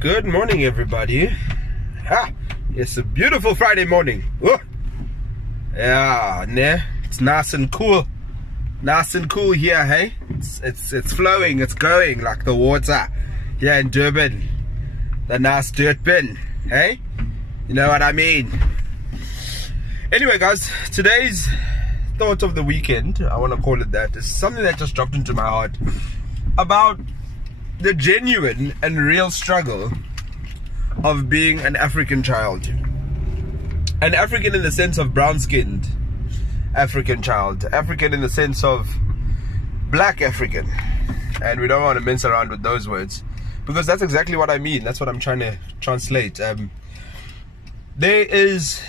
Good morning, everybody. It's a beautiful Friday morning. Oh. Yeah, ne? It's nice and cool. Nice and cool here, hey? It's flowing, it's going like the water here in Durban. The nice dirt bin, hey? You know what I mean? Anyway, guys, today's thought of the weekend, I want to call it that, is something that just dropped into my heart about the genuine and real struggle of being an African child. An African in the sense of brown-skinned African child. African in the sense of black African. And we don't want to mince around with those words, because that's exactly what I mean. That's what I'm trying to translate. There is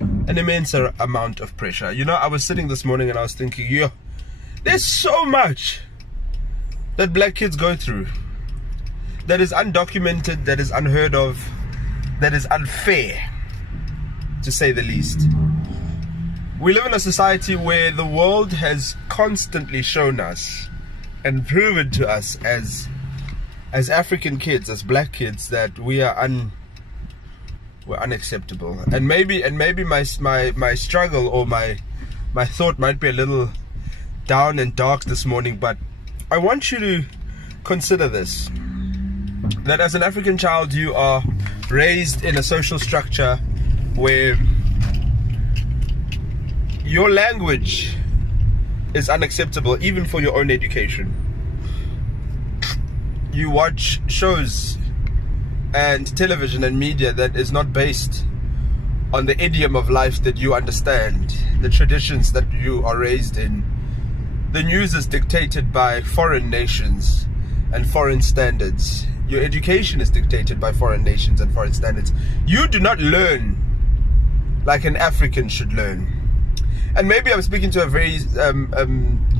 an immense amount of pressure. You know, I was sitting this morning and I was thinking, there's so much that black kids go through that is undocumented, that is unheard of, that is unfair, to say the least. We live in a society where the world has constantly shown us and proven to us as African kids, as black kids, that we're unacceptable. And maybe my struggle or my thought might be a little down and dark this morning, but I want you to consider this, that as an African child you are raised in a social structure where your language is unacceptable even for your own education. You watch shows and television and media that is not based on the idiom of life that you understand, the traditions that you are raised in. The news is dictated by foreign nations and foreign standards. Your education is dictated by foreign nations and foreign standards. You do not learn like an African should learn. And maybe I'm speaking to a very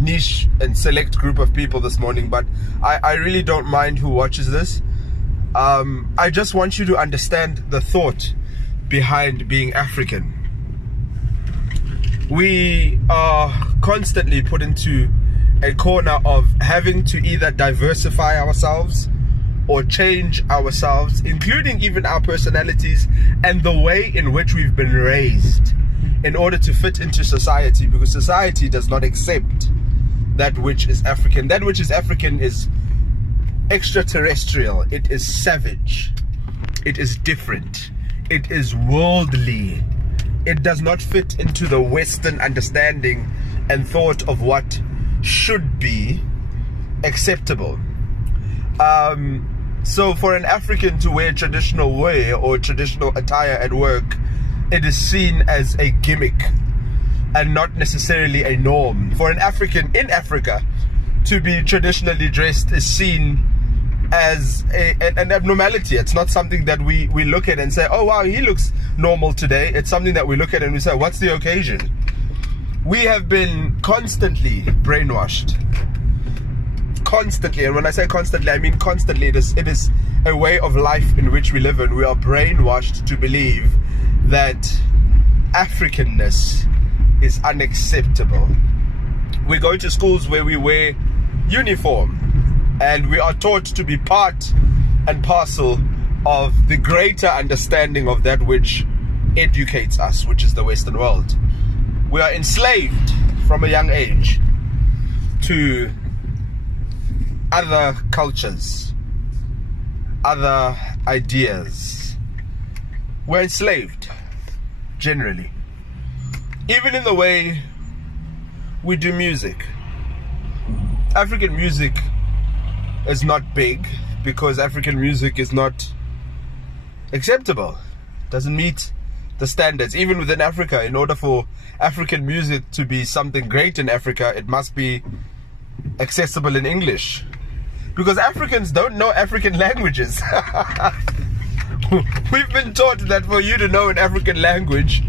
niche and select group of people this morning, but I really don't mind who watches this. I just want you to understand the thought behind being African. We are constantly put into a corner of having to either diversify ourselves or change ourselves, including even our personalities and the way in which we've been raised, in order to fit into society, because society does not accept that which is African. That which is African is extraterrestrial, it is savage, it is different, it is worldly. It does not fit into the Western understanding and thought of what should be acceptable. So for an African to wear traditional wear or traditional attire at work, it is seen as a gimmick and not necessarily a norm. For an African in Africa to be traditionally dressed is seen as an abnormality. It's not something that we look at and say, oh wow, he looks normal today. It's something that we look at and we say, what's the occasion? We have been constantly brainwashed. Constantly, and when I say constantly, I mean constantly. It is a way of life in which we live in. We are brainwashed to believe that Africanness is unacceptable. We go to schools where we wear uniform, and we are taught to be part and parcel of the greater understanding of that which educates us, which is the Western world. We are enslaved from a young age to other cultures, other ideas. We're enslaved, generally. Even in the way we do music. African music is not big because African music is not acceptable. Doesn't meet the standards. Even within Africa, in order for African music to be something great in Africa, it must be accessible in English. Because Africans don't know African languages. We've been taught that for you to know an African language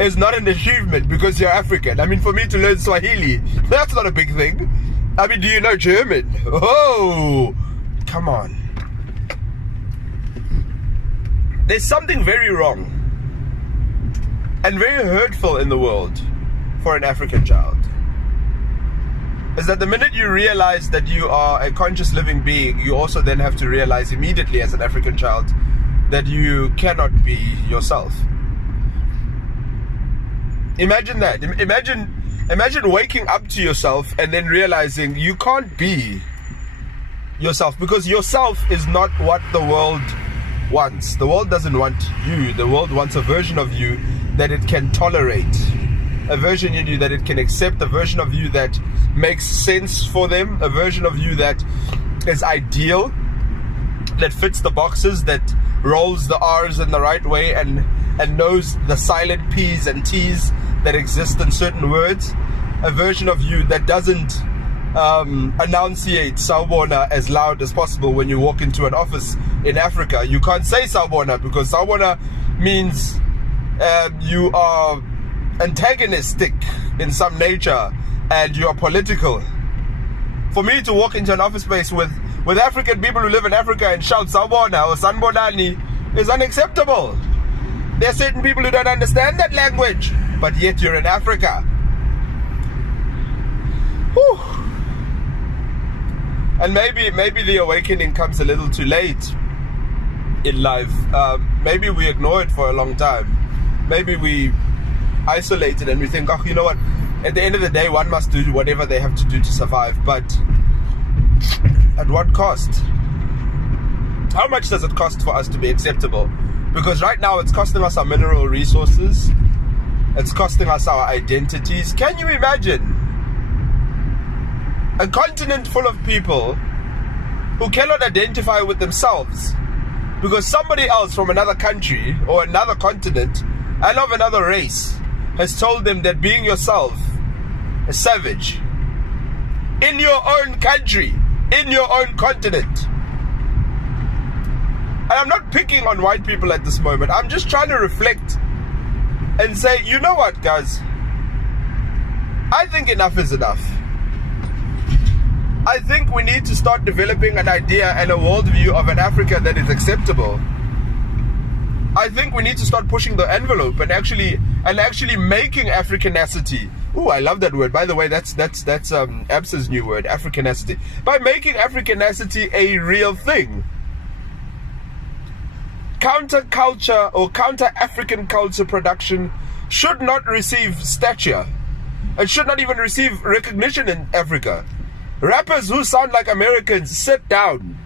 is not an achievement because you're African. I mean, for me to learn Swahili, that's not a big thing. I mean, do you know German? Oh, come on. There's something very wrong and very hurtful in the world for an African child. is that the minute you realize that you are a conscious living being, you also then have to realize immediately as an African child that you cannot be yourself. Imagine that. Imagine waking up to yourself and then realizing you can't be yourself, because yourself is not what the world wants. The world doesn't want you. The world wants a version of you that it can tolerate, a version of you that it can accept, a version of you that makes sense for them, a version of you that is ideal, that fits the boxes, that rolls the R's in the right way and knows the silent P's and T's that exist in certain words, a version of you that doesn't enunciate Sawubona as loud as possible when you walk into an office in Africa. You can't say Sawubona because Sawubona means you are antagonistic in some nature and you are political. For me to walk into an office space with African people who live in Africa and shout Sawubona or Sanbonani is unacceptable. There are certain people who don't understand that language, but yet you're in Africa. Whew. And maybe the awakening comes a little too late in life. Maybe we ignore it for a long time. Maybe we isolate it and we think, oh, you know what? At the end of the day, one must do whatever they have to do to survive. But at what cost? How much does it cost for us to be acceptable? Because right now it's costing us our mineral resources. It's costing us our identities. Can you imagine a continent full of people who cannot identify with themselves because somebody else from another country or another continent and of another race has told them that being yourself is savage in your own country, in your own continent? And I'm not picking on white people at this moment. I'm just trying to reflect and say, you know what, guys? I think enough is enough. I think we need to start developing an idea and a worldview of an Africa that is acceptable. I think we need to start pushing the envelope and actually making aficanasity. Oh, I love that word. By the way, that's Absa's new word, aficanasity. By making aficanasity a real thing. Counter-culture or counter-African culture production should not receive stature. It should not even receive recognition in Africa. Rappers who sound like Americans, sit down.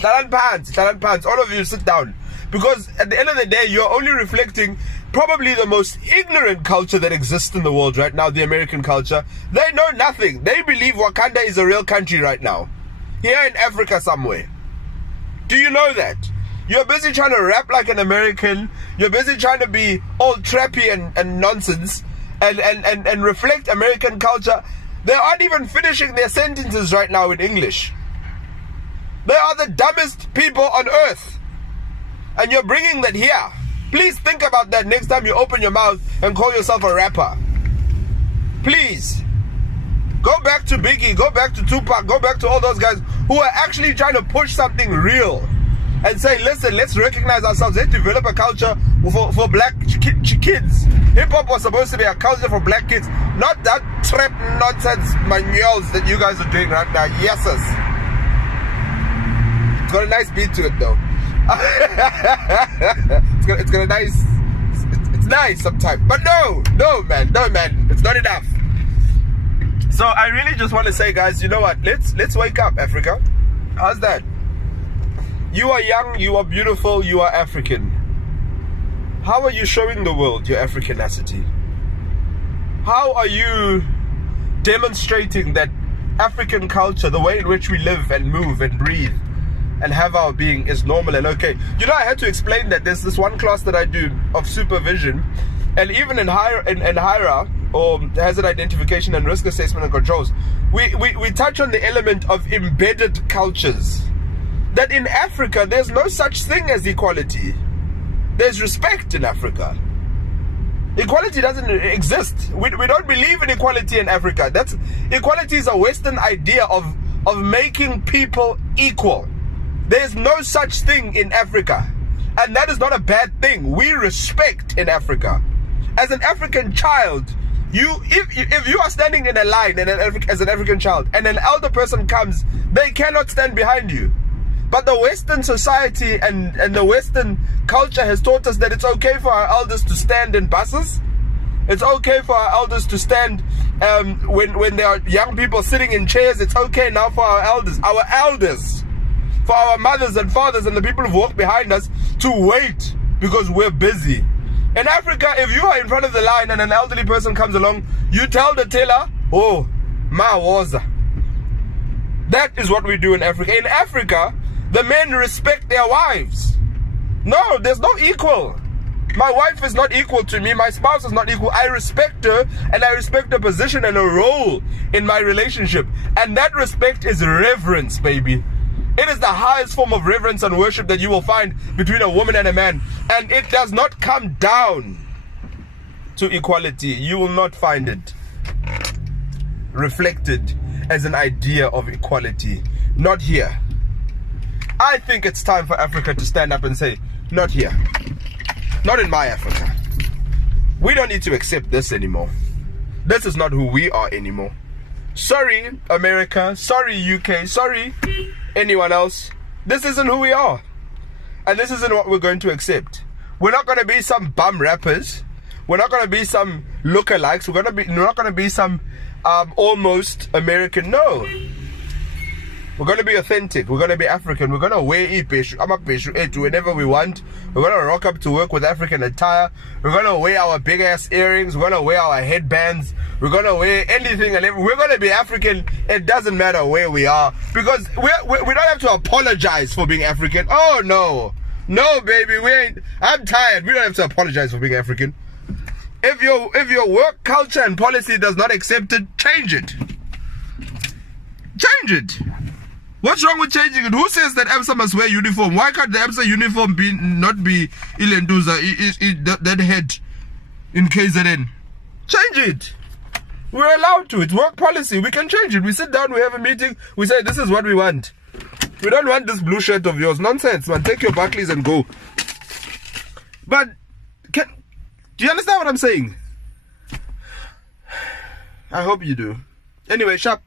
Pants, all of you sit down. Because at the end of the day, you're only reflecting probably the most ignorant culture that exists in the world right now, the American culture. They know nothing. They believe Wakanda is a real country right now. Here in Africa somewhere. Do you know that? You're busy trying to rap like an American. You're busy trying to be all trappy and nonsense and reflect American culture. They aren't even finishing their sentences right now in English. They are the dumbest people on earth. And you're bringing that here. Please think about that next time you open your mouth and call yourself a rapper. Please. Go back to Biggie, go back to Tupac, go back to all those guys who are actually trying to push something real. And say, listen, let's recognize ourselves. Let's develop a culture for black kids. Hip-hop was supposed to be a culture for black kids. Not that trap nonsense manuals that you guys are doing right now. Yeses. It's got a nice beat to it though. it's got a nice... It's nice sometimes. But no man. It's not enough. So I really just want to say, guys, you know what? Let's wake up, Africa. How's that? You are young, you are beautiful, you are African. How are you showing the world your Africanacity? How are you demonstrating that African culture, the way in which we live and move and breathe and have our being is normal and okay? You know, I had to explain that there's this one class that I do of supervision, and even in HIRA, or hazard identification and risk assessment and controls, we touch on the element of embedded cultures. That in Africa, there's no such thing as equality. There's respect in Africa. Equality doesn't exist. We don't believe in equality in Africa. Equality is a Western idea of making people equal. There's no such thing in Africa. And that is not a bad thing. We respect in Africa. As an African child, If you are standing in a line as an African child and an elder person comes, they cannot stand behind you. But the Western society and the Western culture has taught us that it's okay for our elders to stand in buses. It's okay for our elders to stand when there are young people sitting in chairs. It's okay now for our elders, for our mothers and fathers and the people who walk behind us to wait because we're busy. In Africa, if you are in front of the line and an elderly person comes along, you tell the teller, oh, ma waza. That is what we do in Africa. In Africa, the men respect their wives. No, there's no equal. My wife is not equal to me. My spouse is not equal. I respect her, and I respect her position and her role in my relationship. And that respect is reverence, baby. It is the highest form of reverence and worship that you will find between a woman and a man. And it does not come down to equality. You will not find it reflected as an idea of equality. Not here. I think it's time for Africa to stand up and say, not here. Not in my Africa. We don't need to accept this anymore. This is not who we are anymore. Sorry, America. Sorry, UK. Sorry, anyone else. This isn't who we are. And this isn't what we're going to accept. We're not going to be some bum rappers. We're not going to be some lookalikes. We're not going to be some almost American. No. We're going to be authentic. We're going to be African. We're going to wear it whenever we want. We're going to rock up to work with African attire. We're going to wear our big ass earrings. We're going to wear our headbands. We're going to wear anything and everything. We're going to be African. It doesn't matter where we are, because we don't have to apologize for being African. Oh no. No, baby, we ain't. I'm tired. We don't have to apologize for being African. If your work culture and policy does not accept it, change it. Change it. What's wrong with changing it? Who says that EMSA must wear uniform? Why can't the EMSA uniform not be Ilenduza, that head in KZN? Change it. We're allowed to. It's work policy. We can change it. We sit down, we have a meeting, we say this is what we want. We don't want this blue shirt of yours. Nonsense, man. Take your Barclays and go. But do you understand what I'm saying? I hope you do. Anyway, sharp.